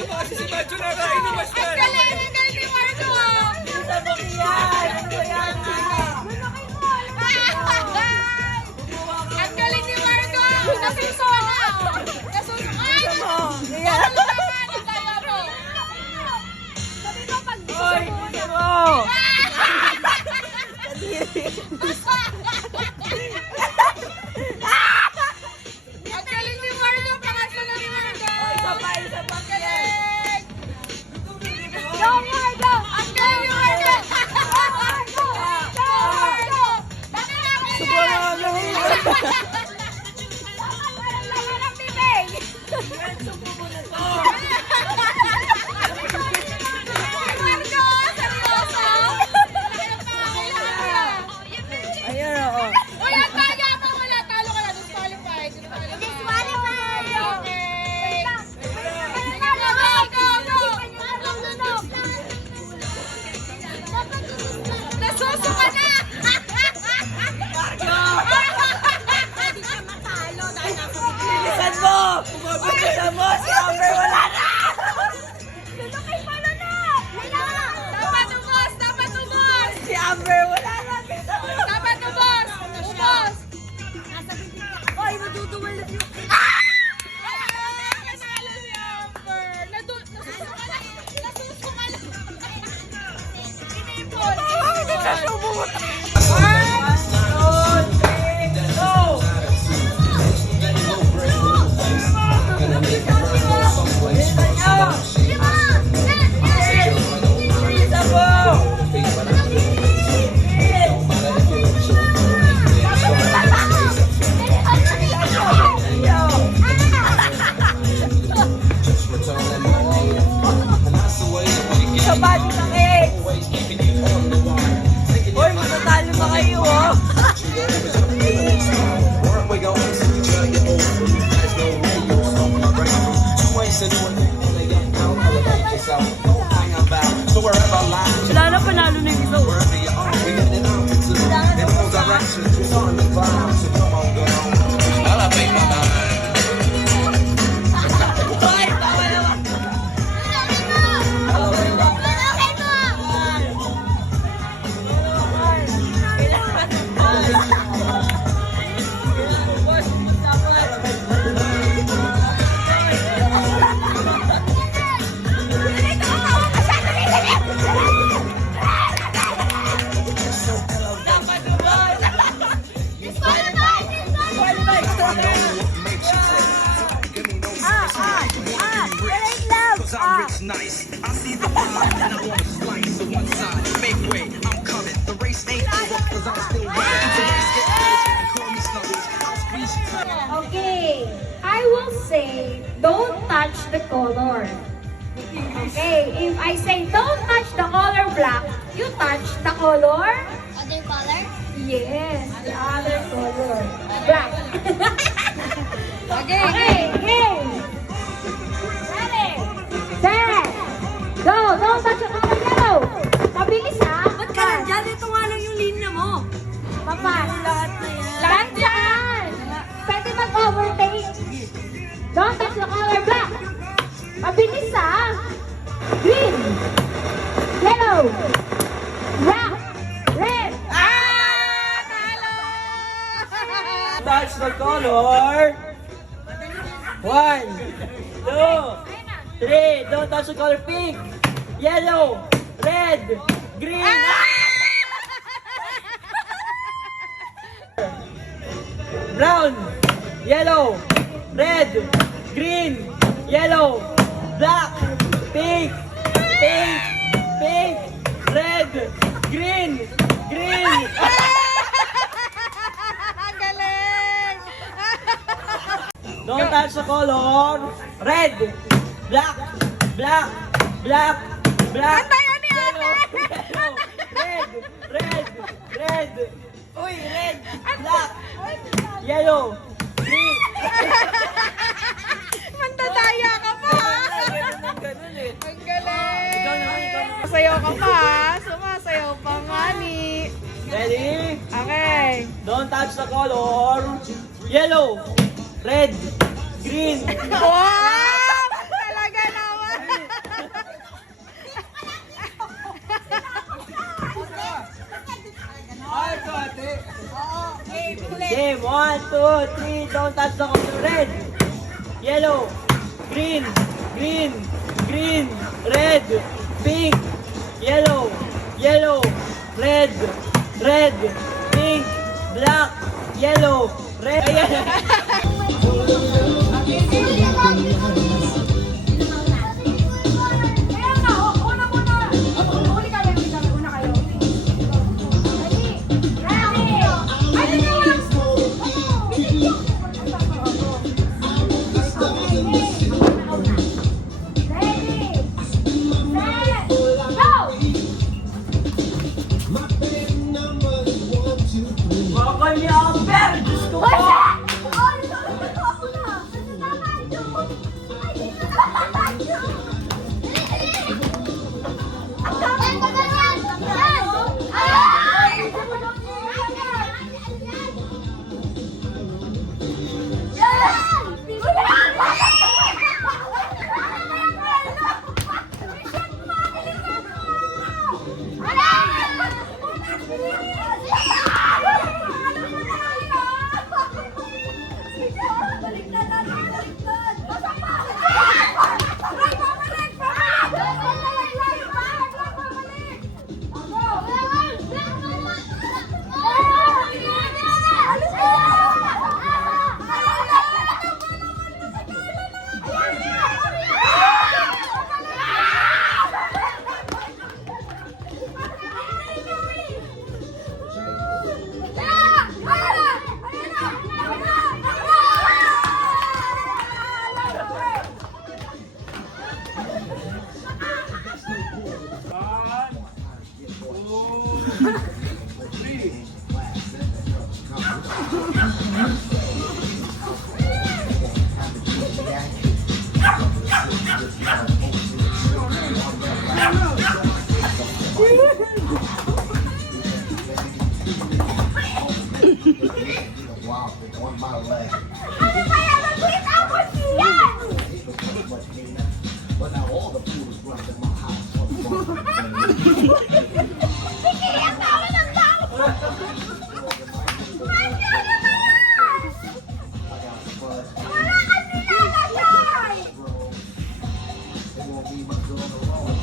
Kasi si Macho na kainom mas Ang galing ni Marco! Ano yan? Ano yan? Ang galing ni Marco! Nasusuka na! Nasusuka! Ay! Nakalulangan! Ang tayo mo! Sabi mo pag gusto Oy, mo gusto mo! Ang galing ni Marco! Pangatlo na ni Marco! Isa pa, Ang galing! Go Marco! Ang galing ni Marco! Go Marco! Go Marco! Baka na ako Subukan mo lang. Laman ng bibig! Marco! Seryoso? Ayan, oo. Uy, ang kaya mo! Wala, talo ka na. Disqualified. Disqualified! Okay. Go, go, go! Nasusuka na! Bilisan mo! Bilisan mo! Si Amber wala na! Dapat ubos! Dapat ubos! Si Amber wala na! Bilisan mo! Dapat ubos! Ubos! Ay, matutuwal na yun! Nanalo si Amber! Nasusuka na! Nasusuka na! Inipon! Bilisan mo! Sa body ng ex! Hoy, matatalo na kayo, oh! Wala na, panalo na yung isa, oh. Hoy, tama naman! Nice. I see the vibe and I want to slice. So one side, make way, I'm coming. The race ain't over, cause I'm still running. The race get closer, call me Snuggles. I'll squeeze you. Okay, I will say don't touch the color. Okay, if I say don't touch the color black, you touch the color? Other color? Yes, the other color. Black. Okay, Okay, game. Ready, set, go. Don't touch the color yellow. Mabilis ha. Ba't ka nandyan? Ito nga lang yung linya mo. Papas. Lahat na yan. Lahat dyan. Pwede mag-overtake. Don't touch the color black. Mabilis ha. Green, yellow, black, red. Touch the color. 1, 2, 3. Don't touch the color pink, yellow, red, green. Brown, yellow, red, green, yellow, black, pink, pink, pink, red, green, green. Ang galing! Don't touch the color. Red, black, black, black, black. Tayo ni Yellow, yellow, red, red, red. Uy, red, black, yellow, green. Mandadaya ka pa! Ganun eh. Ang galing! Ikaw naman. Sumasayaw ka pa! Sumasayaw pa nga ni... Ready? Okay. Don't touch the color. Yellow, red, green. Wow! Talaga naman! 1, 2, 3, don't touch the color. Red, yellow, green, green, green, red, pink, yellow, yellow, red, red, pink, black, yellow, red. Ayan. Kaya nga, una muna. Huli kami, una kayo. Ready? Ready? Ano na? Ready? Set! Go! Bakal ni Amber! Diyos ko po! Wow, on my leg. Ano kaya? Nag-quit ako siyan! But now all the food is running in my house. Sige, ang tao ng tao! Ano naman? Wala kasi lalagay! It won't be much on the road.